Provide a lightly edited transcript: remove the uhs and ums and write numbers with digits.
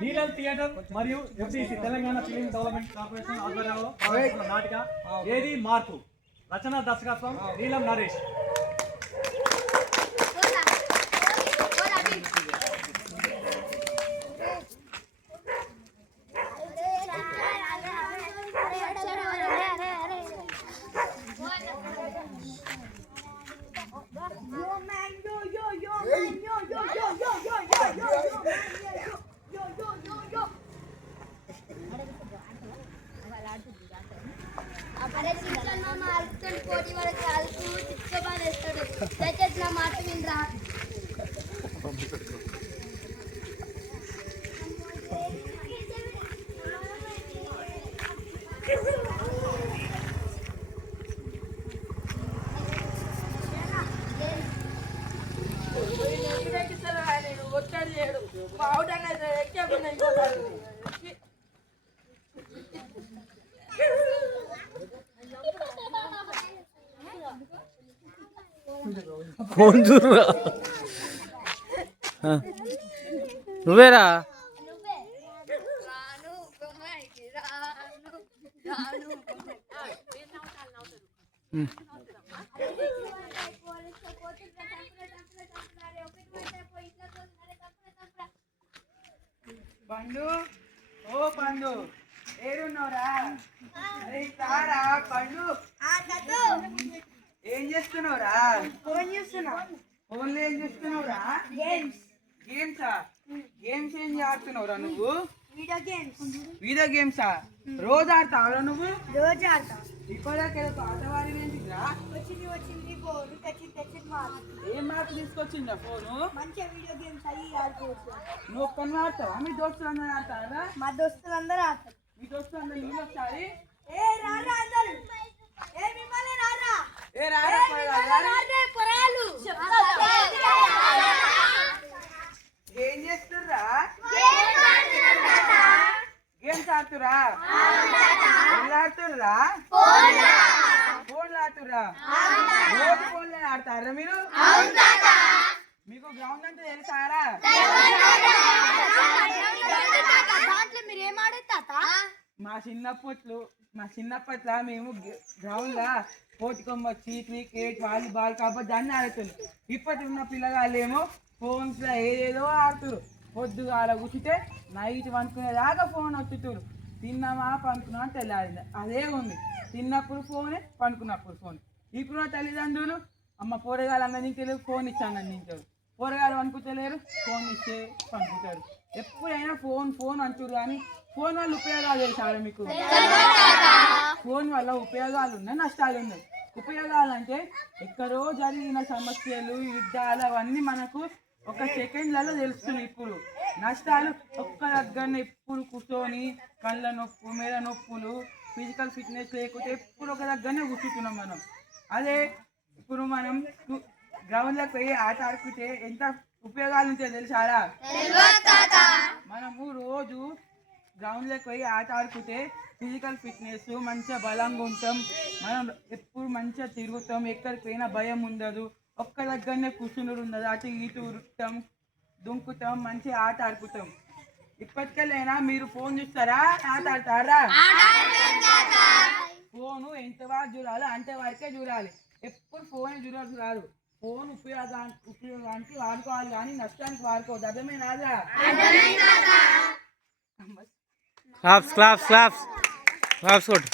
నీలం థియేటర్ మరియు FDC Telangana film development corporation ఆధ్వర్యంలో నాటిక ఏది మార్పు రచన దర్శకత్వం నీలం నరేష్. ఫోన్ చూడరా నువ్వేరా పండు ఓ పండు ఏడున్నావురా? అరే సారా పండు ఏం చేస్తున్నావురా? ఫోన్ చూస్తున్నా. ఫోన్లో ఏం చేస్తున్నావురా? గేమ్స్. గేమ్సా? గేమ్స్ ఏం ఆడుతున్నావురా నువ్వు? Video games. వీడియో గేమ్సా? రోజు ఆడతావురా నువ్వు? రోజు ఆడతా. ఇప్పటిదాకా ఆటవాడి ఏంటిరా? వచ్చింది ఫోన్ తెచ్చింది మార్క్. ఏం మార్క్ తీసుకొచ్చిందా ఫోను? మంచిగా వీడియో గేమ్స్ అయ్యి ఆడుకోవచ్చు. నువ్వు ఒక్కరిని ఆడతావా? మీ దోస్తులు అందరూ ఆడతారా? మా దోస్తులందరూ ఆడతారు. మీ దోస్తులు అందరూ నీళ్ళు ఒకసారి రారా అందరు. మిమ్మల్ని రారా. పొరాలు. ఏం చేస్తుర్రా? గేమ్స్ ఆడుతురా? ఆడుతుర్రా? ఫోన్లు ఆడుతుర్రా? రోజు ఫోన్లో ఆడతారా మీరు? మీకు గ్రౌండ్ అంటే తెలుసారా? దాంట్లో మీరు ఏం ఆడతారా? మా చిన్నప్పట్లో మేము గ్రౌండ్ లా పోటీకొమ్మచ్చి క్రికెట్ వాలీబాల్ కబడ్డీ అన్నీ ఆడుతుంది. ఇప్పటి ఉన్న పిల్లగాళ్ళు ఏమో ఫోన్స్ లో ఏదేదో ఆడుతురు. పొద్దుగాల కూర్చుంటే నైట్ పండుకునేదాకా ఫోన్ వత్తుతురు. తిన్నామా పండుకున్నామా తెల్లారింది అదే ఉంది. తిన్నప్పుడు ఫోనే, పండుకున్నప్పుడు ఫోన్. ఇప్పుడు తల్లిదండ్రులు అమ్మ పోరగాళ్ళు అన్నందించలేరు, ఫోన్ ఇచ్చాను అందించారు. పోరగాళ్ళు పండుకుంటలేరు, ఫోన్ ఇస్తే పండుకుంటారు. ఎప్పుడైనా ఫోన్ ఫోన్ అంటారు కానీ ఫోన్ వల్ల ఉపయోగాలు తెలుసారా మీకు? ఫోన్ వల్ల ఉపయోగాలు ఉన్నాయి, నష్టాలు ఉన్నాయి. ఉపయోగాలు అంటే ఎక్కడో జరిగిన సమస్యలు, యుద్ధాలు అవన్నీ మనకు ఒక సెకండ్లలో తెలుస్తుంది. ఇప్పుడు నష్టాలు ఒక్క దగ్గరనే ఎప్పుడు కూర్చొని కళ్ళ నొప్పు, మీద నొప్పులు, ఫిజికల్ ఫిట్నెస్ లేకపోతే ఎప్పుడు ఒక దగ్గరనే కూర్చుంటున్నాం మనం. అదే ఇప్పుడు మనం గ్రౌండ్లోకి పోయి ఆట ఆడుకుంటే ఎంత ఉపయోగాలు ఉంటాయో తెలుసారా? మనము రోజు గ్రౌండ్లోకి పోయి ఆట ఆడుకుంటే ఫిజికల్ ఫిట్నెస్ మంచిగా బలంగా ఉంటాం. మనం ఎప్పుడు మంచిగా తిరుగుతాం, ఎక్కడికి పోయినా భయం ఉండదు. ఒక్క దగ్గరనే కూర్చుని ఉండదు. అటు ఇటు ఉరుకుతాం, దుంకుతాం, మంచిగా ఆట ఆడుకుంటాం. ఇప్పటికెళ్ళైనా మీరు ఫోన్ చూస్తారా, ఆట ఆడతారా? ఫోను ఎంతవరకు చూడాలి అంతవరకే చూడాలి. ఎప్పుడు ఫోన్ చూడాలి కాదు. ఫోన్ ఉపయోగానికి వాడుకోవాలి కానీ నష్టానికి వాడుకోవద్దు. అర్థమైనా రాదా? క్లాప్స్ క్లాప్స్ క్లాప్స్ క్లాప్స్ కొట్టు.